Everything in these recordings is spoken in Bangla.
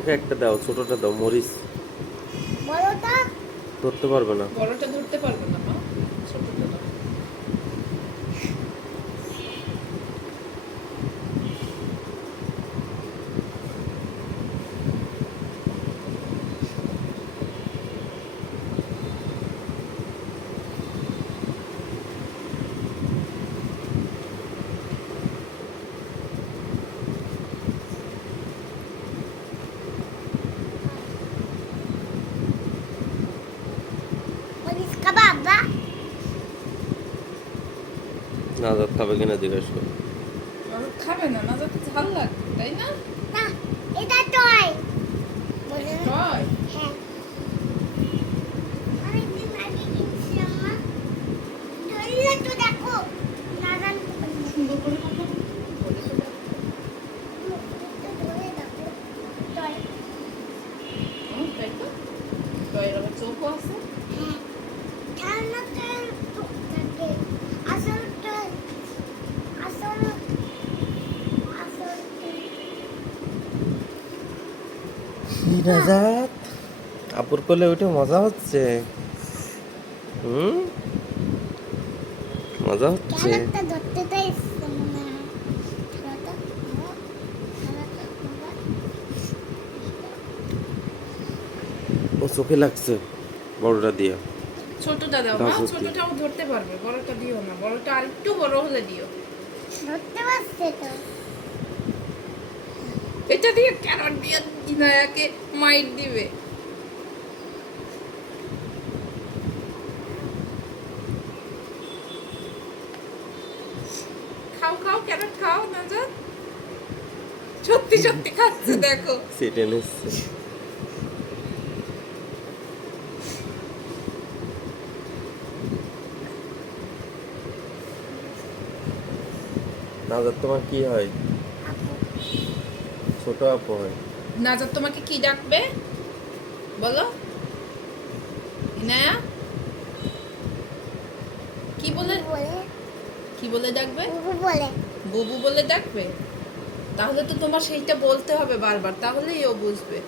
ওকে একটা দাও ছোটটা দাও মরিচ। বড়টা? ধরতে পারবে না। বড়টা ধরতে পারবে না মা ছোটটা দাও। মরিচ খাবা আব্বা না দাঁত খাবে কিনা জিজ্ঞেস করো। খাবে না না ভালো লাগবে তাই না না এটা টয় বলে না? হয় হ্যাঁ অনেকদিন আগে কিনছিলাম মা ধরলে তো দেখো না জানতে পারি সুন্দর করে কথা বলে তো দাও। ধরে দেখো টয় হুম, তাই তো দয়ের আবার চোখও আছে হ্যাঁ খেলনাতে চোখ থাকে আসলটা আসল আসল নাজাত আপুর কোলে উঠে মজা হচ্ছে। হুম? মজা হচ্ছে। ও চোখে লাগছে বড়টা দিয়া। ছোটটা দাও মা ছোটটাও ধরতে পারবে বড়টা দিও না বড়টা আরেকটু বড় হলে দিও। ধরতে পারছে তো। এটা দিয়ে ক্যারট দিয়ে মাইট দিবে। খাও খাও খাও সত্যি সত্যি খাচ্ছে, দেখো। নাজাত তোমার কি হয়? ছোট আপু হয়। নাজার তোমাকে কি ডাকবে? বলো। ইনায়া কি বলে? বলে। কি বলে ডাকবে? বুবু বলে। বুবু বলে ডাকবে? তাহলে তো তোমার সেইটা বলতে হবে বারবার তাহলেই ও বুঝবে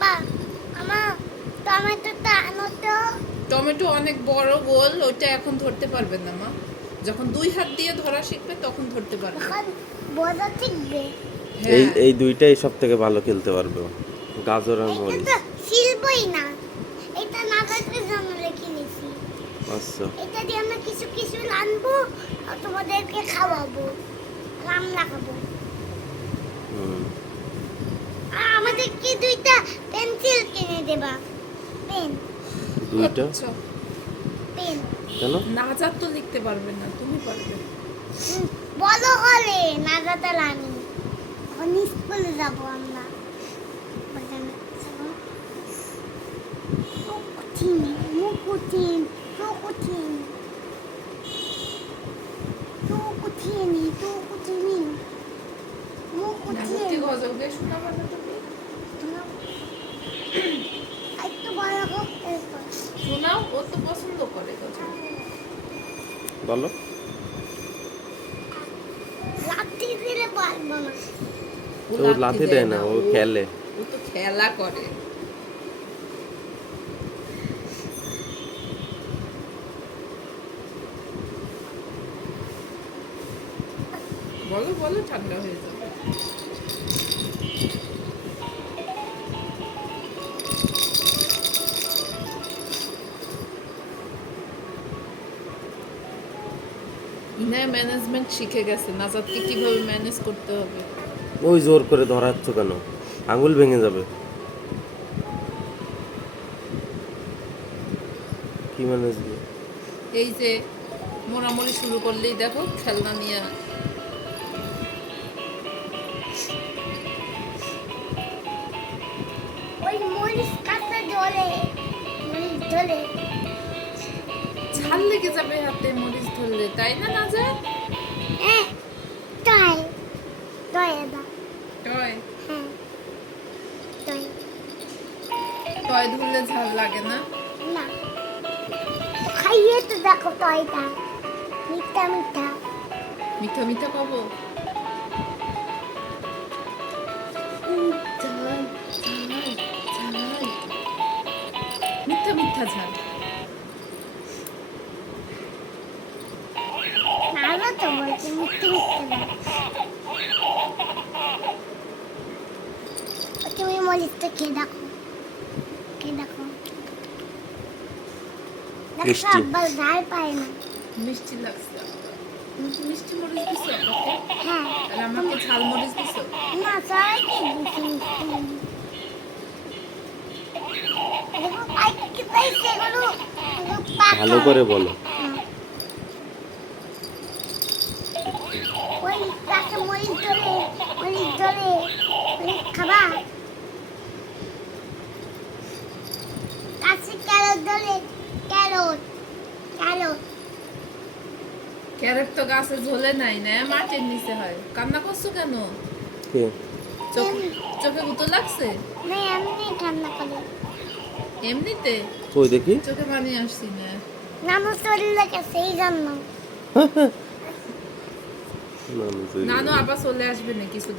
বা আমার টমেটোটা আনো তো টমেটো অনেক বড় গোল ওইটা এখন ধরতে পারবে না মা। যখন দুই হাত দিয়ে ধরা শিখবে তখন ধরতে পারবে। শিখবে। এই হ্যাঁ। এই দুইটাই সব থেকে ভালো খেলতে পারবে গাজর আর মরিচ। শিলবই না। এটা নাগালের জন্য রেখে নিছি। আচ্ছা। এটা দিয়ে আমরা কিছু কিছু রানবো আর তোমাদেরকে খাওয়াবো রান্না খাব হুম। আর আমাদেরকে দুইটা পেন্সিল কিনে দেবা। পেন। দুইটা? কেন? নাজার তো লিখতে পারবে না তুমি পারবে। বলো হলে নাগাতা রানী এখন স্কুলে যাব আমরা। কঠিন মুখ কঠিন কঠিন তো কঠিন কঠিন মুখ নাজার কঠিন শোনাও ও তো পছন্দ করে বলো। লাঠি দিলে পারব না। ও লাথি দেয় না ও খেলে। ও তো খেলা করে। বলো বলো ঠান্ডা হয়ে যাবে। ইনার ম্যানেজমেন্ট শিখে গেছে নাজাদকে কীভাবে ম্যানেজ করতে হবে? ওই জোর করে ধরাচ্ছ কেন? আঙুল ভেঙে যাবে। কি ম্যানেজ এই যে মোড়ামুড়ি শুরু করলেই দেখো খেলনা নিয়ে ওই মরিচ কাটা জলে মানে জলে। ঝাল লেগে যাবে হাতে মরিচ ধরলে তাই না না যা তাই তাই দা টয়? হ্যাঁ তাই টয় ধরলে ঝাল লাগে না? না। খাইয়ে তো দেখো তয়টা মিঠা মিঠা। মিঠা মিঠা পাবো? উম, ঝাল ঝাল ঝাল মিঠা মিঠা ঝাল নানা তো বলছে মিঠা মিঠা না ও, তুমি মরিচটা খেয়ে দেখো। খেয়ে দেখো। দেখো মিষ্টি। আব্বাস ঝাল পায় না। মিষ্টি লাগছে তুমি মিষ্টি মরিচ দিছো আমাকে হ্যাঁ। আর আমাকে ঝাল মরিচ দিছো? না সবাইকে দিচ্ছি মিষ্টি? মরিচ। দেখো পাইকে পাইছে এগুলো? এগুলো পাকা। ভালো করে বলো হ্যাঁ। ওই পাশে মরিচ ধরে মরিচ ধরে মরিচ খাবা কাছে ক্যারট তো গাছে ঝোলে নাই না মাটির নিচে হয়। কান্না করছ কেন? চোখে গুতো লাগছে? না এমনি ঠান্ডা করে। এমনিতে? কই দেখি। চোখে পানি আসছি না। নানু শরীর লাগে সেই জন্য। না, না, নানু আবার চলে আসবে না কিছুদিন।